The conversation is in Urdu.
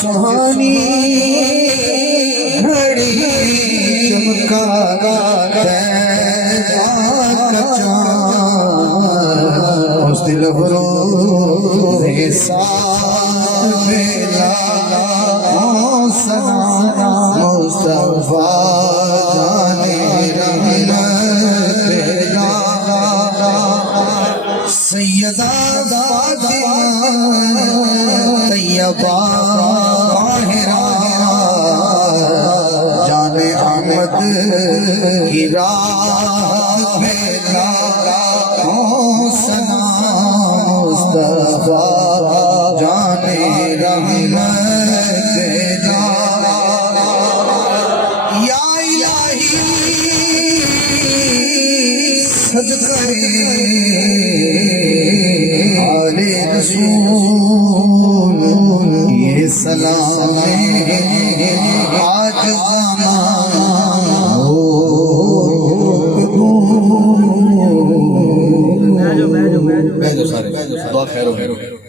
سہانی گھڑی چمکا اس دل فروز سال بیلا سنا مصطفیٰ جانے رحمت بیلا سیدہ فاطمہ طیبہ طاہرہ جان احمد کی راہ پہ سنا مصطفیٰ جان رحمت یا الہی صدقہ آلِ رسول یہ سلام آج زمان سارے دعا خیر ہو